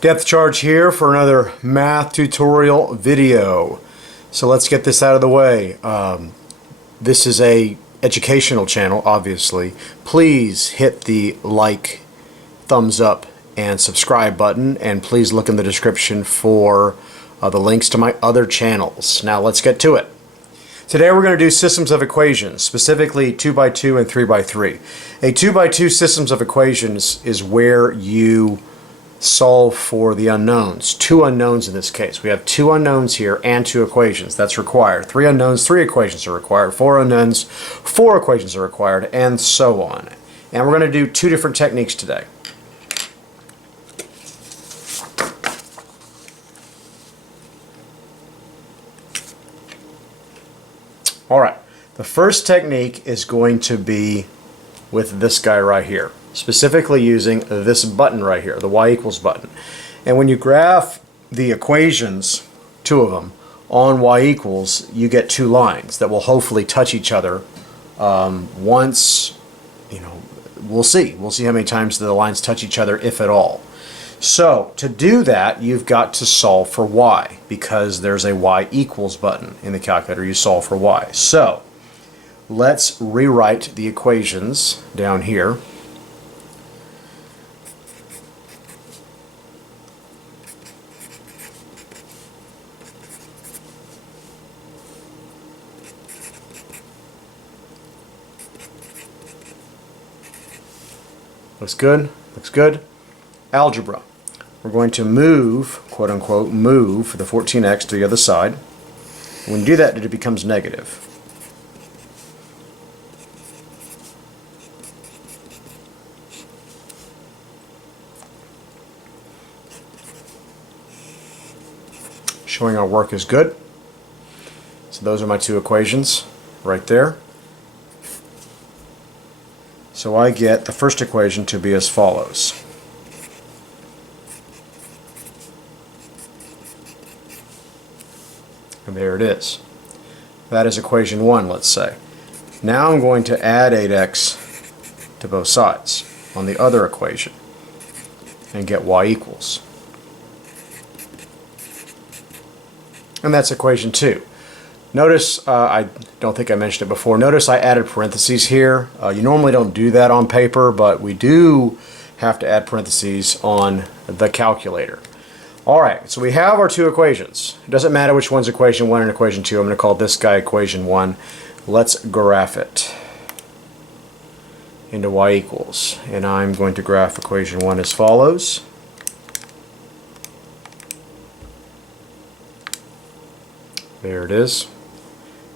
Depth charge here for another math tutorial video. So let's get this out of the way. This is a educational channel, obviously. Please hit the like, thumbs up, and subscribe button, and please look in the description for the links to my other channels. Now let's get to it. Today we're going to do systems of equations, specifically 2x2 and 3x3. A 2x2 systems of equations is where you solve for the unknowns. Two unknowns in this case. We have two unknowns here and two equations. That's required. Three unknowns, three equations are required. Four unknowns, four equations are required, and so on. And we're going to do two different techniques today. Alright, the first technique is going to be with this guy right here, specifically using this button right here, the y equals button. And when you graph the equations, two of them, on y equals, you get two lines that will hopefully touch each other once, we'll see. We'll see how many times the lines touch each other, if at all. So to do that, you've got to solve for y, because there's a y equals button in the calculator. You solve for y. So let's rewrite the equations down here. Looks good? Looks good. Algebra. We're going to move, quote unquote, move the 14x to the other side. When you do that, it becomes negative. Showing our work is good. So those are my two equations right there. So I get the first equation to be as follows. And there it is. That is equation 1, let's say. Now I'm going to add 8x to both sides on the other equation and get y equals. And that's equation 2. Notice, I don't think I mentioned it before, notice I added parentheses here. You normally don't do that on paper, but we do have to add parentheses on the calculator. Alright, so we have our two equations. It doesn't matter which one's equation 1 and equation 2. I'm going to call this guy equation 1. Let's graph it into y equals. And I'm going to graph equation 1 as follows. There it is.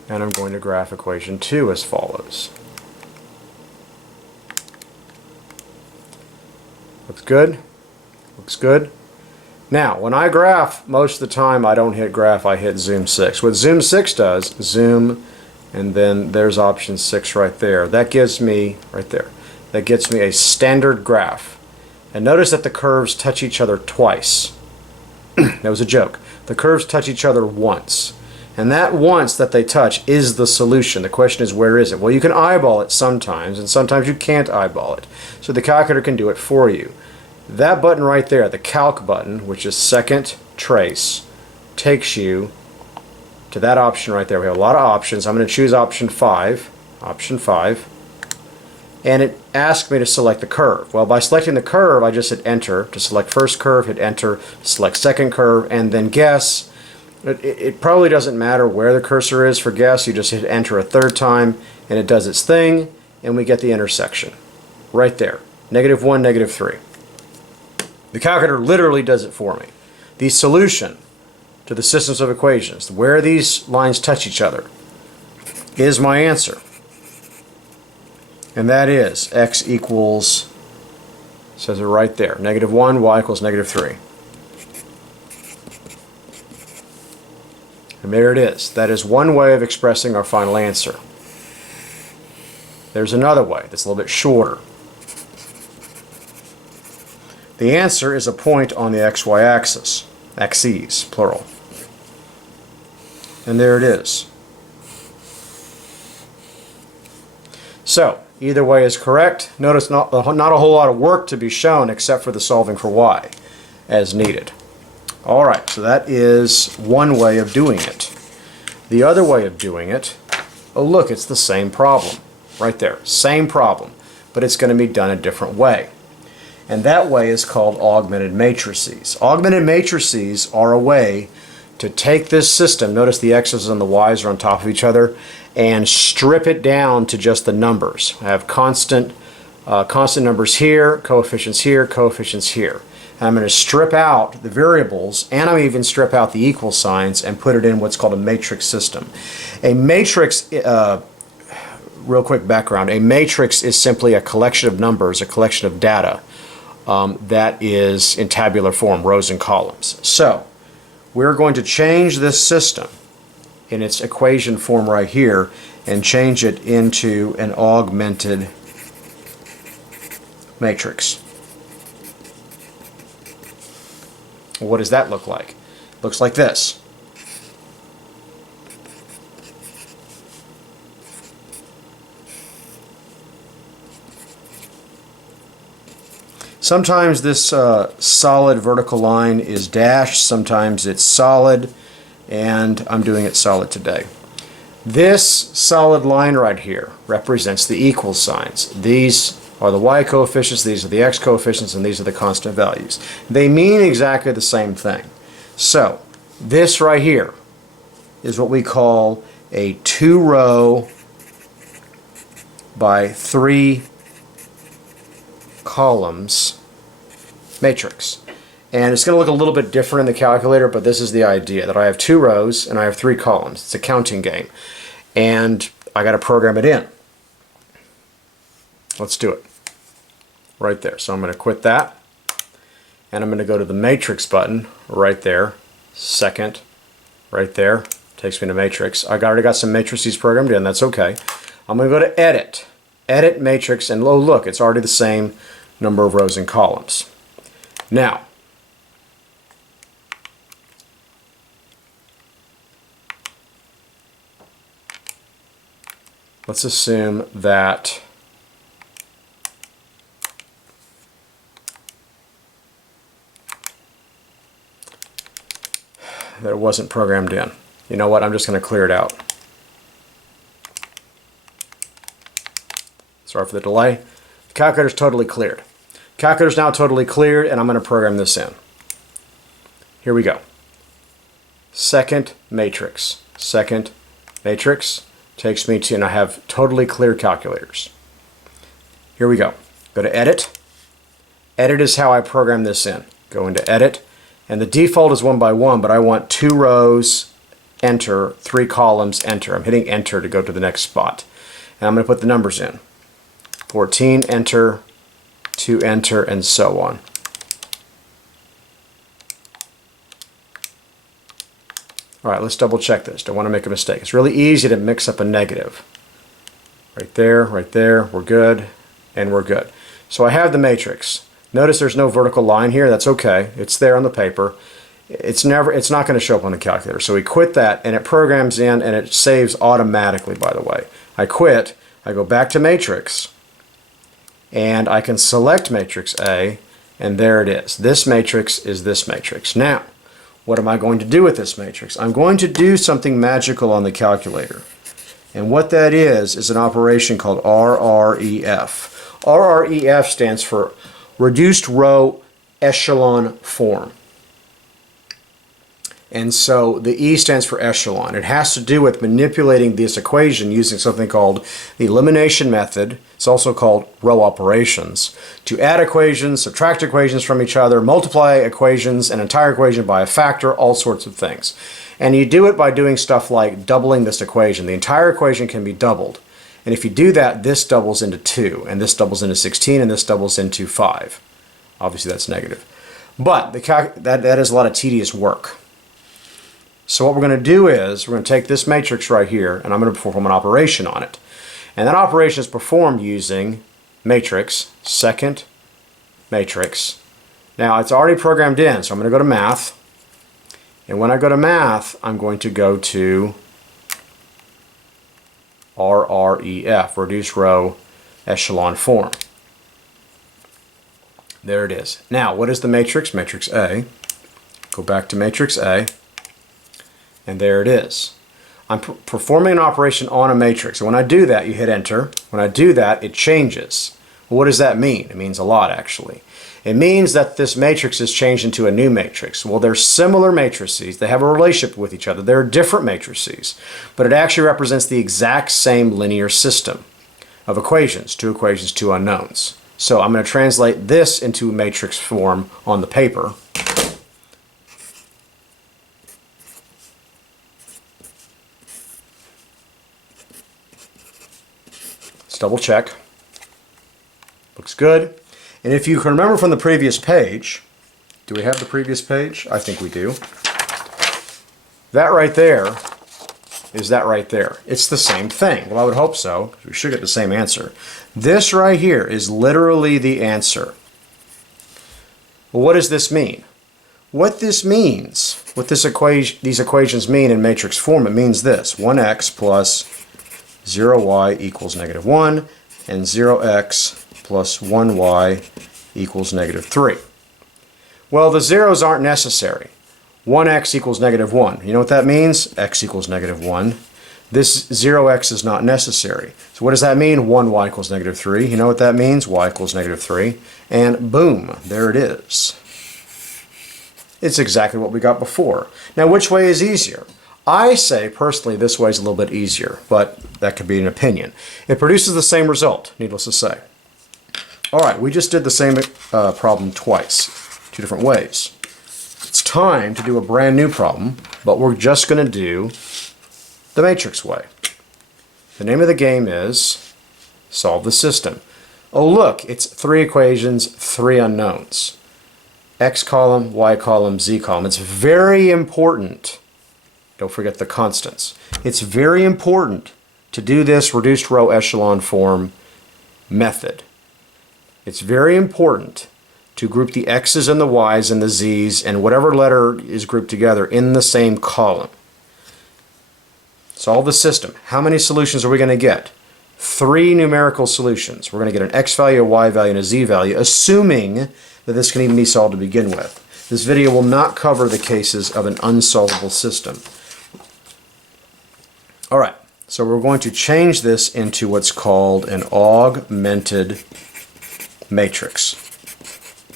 And I'm going to graph equation 2 as follows. Looks good? Looks good? Now, when I graph, most of the time I don't hit graph, I hit zoom 6. What zoom 6 does, zoom, and then there's option 6 right there. That gives me, right there, that gets me a standard graph. And notice that the curves touch each other twice. That was a joke. The curves touch each other once. And that once that they touch is the solution. The question is, where is it? Well, you can eyeball it sometimes, and sometimes you can't eyeball it. So the calculator can do it for you. That button right there, the calc button, which is second trace, takes you to that option right there. We have a lot of options. I'm going to choose option 5, and it asks me to select the curve. Well, by selecting the curve, I just hit enter. To select first curve, hit enter, select second curve, and then guess. It probably doesn't matter where the cursor is for guess. You just hit enter a third time, and it does its thing, and we get the intersection right there. -1, -3. The calculator literally does it for me. The solution to the systems of equations, where these lines touch each other, is my answer. And that is x equals, says it right there, -1, y equals -3. And there it is. That is one way of expressing our final answer. There's another way that's a little bit shorter. The answer is a point on the xy axis, axes, plural. And there it is. So, either way is correct. Notice not a whole lot of work to be shown except for the solving for y. as needed. All right, so that is one way of doing it. The other way of doing it, oh look, it's the same problem right there, same problem, but it's going to be done a different way. And that way is called augmented matrices. Augmented matrices are a way to take this system, notice the x's and the y's are on top of each other, and strip it down to just the numbers. I have constant numbers here, coefficients here, coefficients here. And I'm going to strip out the variables, and I'm even strip out the equal signs and put it in what's called a matrix system. A matrix, real quick background, a matrix is simply a collection of numbers, a collection of data that is in tabular form, rows and columns. So we're going to change this system in its equation form right here and change it into an augmented matrix. What does that look like? Looks like this. Sometimes this solid vertical line is dashed, sometimes it's solid, and I'm doing it solid today. This solid line right here represents the equal signs. These are the y coefficients, these are the x coefficients, and these are the constant values. They mean exactly the same thing. So this right here is what we call a 2-row by 3 columns matrix. And it's going to look a little bit different in the calculator, but this is the idea, that I have 2 rows and I have 3 columns. It's a counting game. And I got to program it in. Let's do it. Right there. So I'm going to quit that. And I'm going to go to the matrix button right there. Second, right there. Takes me to matrix. I already got some matrices programmed in. That's okay. I'm going to go to edit. Edit matrix. And oh, look, it's already the same number of rows and columns. Now, let's assume that it wasn't programmed in. You know what? I'm just going to clear it out. Sorry for the delay. The calculator's totally cleared. Calculator's now totally cleared, and I'm going to program this in. Here we go. Second matrix. Second matrix takes me to, and I have totally clear calculators. Here we go. Go to Edit. Edit is how I program this in. Go into Edit, and the default is 1 by 1, but I want 2 rows, Enter, 3 columns, Enter. I'm hitting Enter to go to the next spot. And I'm going to put the numbers in. 14, Enter, 2, Enter, and so on. All right, let's double check this. Don't want to make a mistake. It's really easy to mix up a negative. Right there, we're good, and we're good. So I have the matrix. Notice there's no vertical line here. That's okay. It's there on the paper. It's not going to show up on the calculator. So we quit that, and it programs in, and it saves automatically, by the way. I quit. I go back to matrix, and I can select matrix A, and there it is. This matrix is this matrix. Now, what am I going to do with this matrix? I'm going to do something magical on the calculator. And what that is an operation called RREF. RREF stands for Reduced Row Echelon Form. And so the E stands for echelon. It has to do with manipulating this equation using something called the elimination method. It's also called row operations. To add equations, subtract equations from each other, multiply equations, an entire equation by a factor, all sorts of things. And you do it by doing stuff like doubling this equation. The entire equation can be doubled. And if you do that, this doubles into 2, and this doubles into 16, and this doubles into 5. Obviously that's negative. But that is a lot of tedious work. So what we're going to do is we're going to take this matrix right here, and I'm going to perform an operation on it. And that operation is performed using matrix, second matrix. Now it's already programmed in, so I'm going to go to Math. And when I go to Math, I'm going to go to RREF, Reduced Row Echelon Form. There it is. Now, what is the matrix? Matrix A. Go back to matrix A, and there it is. I'm performing an operation on a matrix. And when I do that, you hit enter. When I do that, it changes. Well, what does that mean? It means a lot, actually. It means that this matrix is changed into a new matrix. Well, they're similar matrices. They have a relationship with each other. They're different matrices. But it actually represents the exact same linear system of equations, two unknowns. So I'm going to translate this into matrix form on the paper. Let's double check. Looks good. And if you can remember from the previous page, do we have the previous page? I think we do. That right there is that right there. It's the same thing. Well, I would hope so, because we should get the same answer. This right here is literally the answer. Well, what does this mean? What this means, what these equations mean in matrix form, it means this. 1x plus 0y equals -1, and 0x plus 1y equals -3. Well, the zeros aren't necessary. 1x equals -1. You know what that means? X equals -1. This 0x is not necessary. So what does that mean? 1y equals -3. You know what that means? Y equals -3. And boom, there it is. It's exactly what we got before. Now, which way is easier? I say, personally, this way is a little bit easier, but that could be an opinion. It produces the same result, needless to say. All right, we just did the same problem twice, two different ways. It's time to do a brand new problem, but we're just going to do the matrix way. The name of the game is solve the system. Oh, look, it's 3 equations, 3 unknowns. X column, Y column, Z column. It's very important. Don't forget the constants. It's very important to do this reduced row echelon form method. It's very important to group the X's and the Y's and the Z's and whatever letter is grouped together in the same column. Solve the system. How many solutions are we going to get? 3 numerical solutions. We're going to get an X value, a Y value, and a Z value, assuming that this can even be solved to begin with. This video will not cover the cases of an unsolvable system. All right, so we're going to change this into what's called an augmented matrix.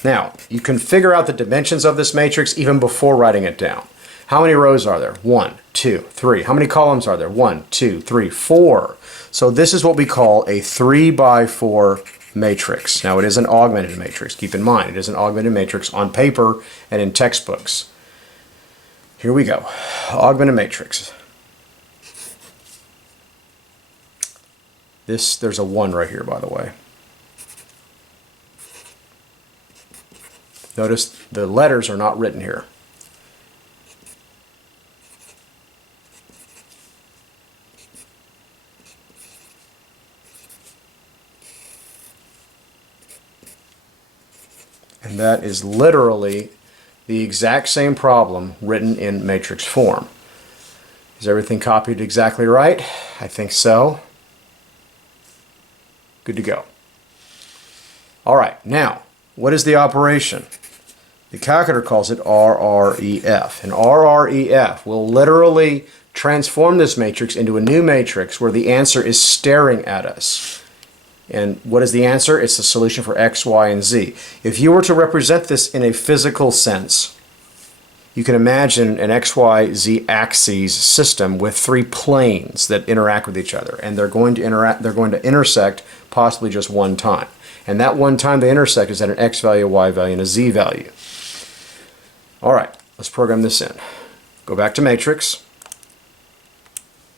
Now, you can figure out the dimensions of this matrix even before writing it down. How many rows are there? 1, 2, 3. How many columns are there? 1, 2, 3, 4. So this is what we call a 3x4 matrix. Now, it is an augmented matrix. Keep in mind, it is an augmented matrix on paper and in textbooks. Here we go. Augmented matrix. There's a 1 right here, by the way. Notice the letters are not written here. And that is literally the exact same problem written in matrix form. Is everything copied exactly right? I think so. Good to go. All right, now, what is the operation? The calculator calls it RREF. And RREF will literally transform this matrix into a new matrix where the answer is staring at us. And what is the answer? It's the solution for X, Y, and Z. If you were to represent this in a physical sense, you can imagine an X, Y, Z axes system with 3 planes that interact with each other. And they're going to intersect possibly just one time. And that one time they intersect is at an X value, Y value, and a Z value. All right, let's program this in. Go back to matrix.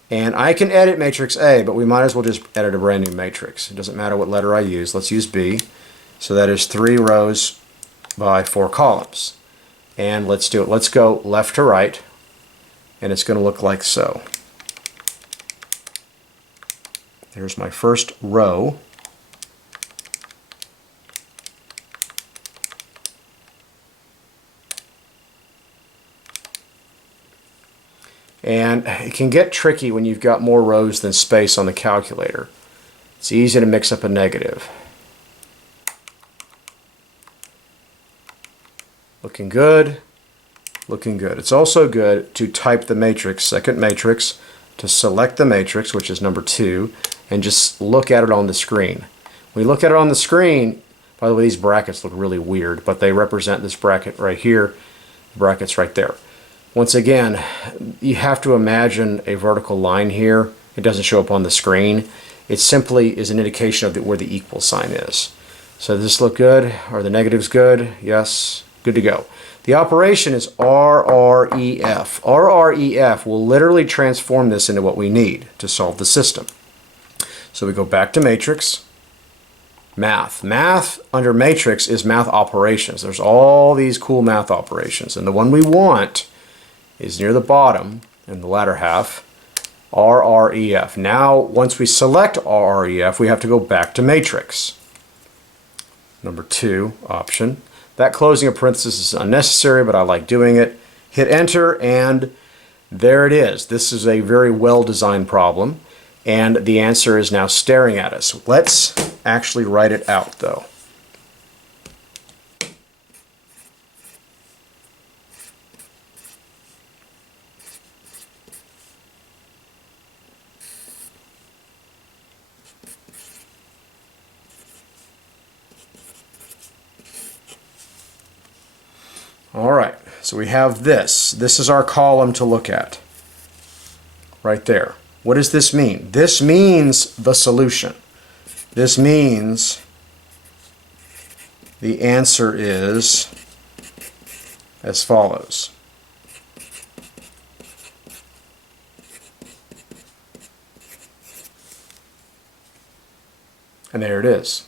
And I can edit matrix A, but we might as well just edit a brand new matrix. It doesn't matter what letter I use. Let's use B. So that is 3 rows by 4 columns. And let's do it. Let's go left to right. And it's going to look like so. There's my first row. And it can get tricky when you've got more rows than space on the calculator. It's easy to mix up a negative. Looking good. Looking good. It's also good to type the matrix, second matrix, to select the matrix, which is number 2, and just look at it on the screen. When you look at it on the screen, by the way, these brackets look really weird, but they represent this bracket right here, brackets right there. Once again, you have to imagine a vertical line here. It doesn't show up on the screen. It simply is an indication of where the equal sign is. So does this look good? Are the negatives good? Yes. Good to go. The operation is RREF. RREF will literally transform this into what we need to solve the system. So we go back to matrix. Math. Math under matrix is math operations. There's all these cool math operations. And the one we want is near the bottom in the latter half, RREF. Now, once we select RREF, we have to go back to matrix. Number 2 option. That closing of parentheses is unnecessary, but I like doing it. Hit enter, and there it is. This is a very well-designed problem, and the answer is now staring at us. Let's actually write it out, though. All right, so we have this. This is our column to look at. Right there. What does this mean? This means the solution. This means the answer is as follows. And there it is.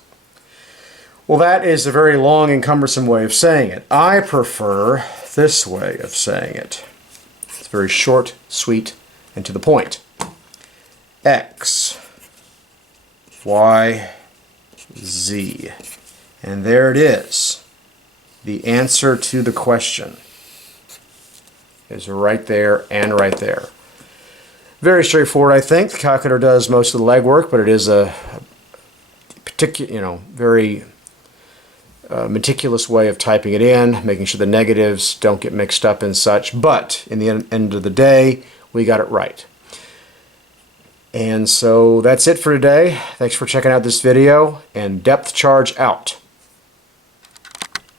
Well, that is a very long and cumbersome way of saying it. I prefer this way of saying it. It's very short, sweet, and to the point. X, Y, Z. And there it is. The answer to the question is right there and right there. Very straightforward, I think. The calculator does most of the legwork, but it is a particular, very meticulous way of typing it in, making sure the negatives don't get mixed up and such. But in the end of the day, we got it right. And so that's it for today. Thanks for checking out this video, and depth charge out.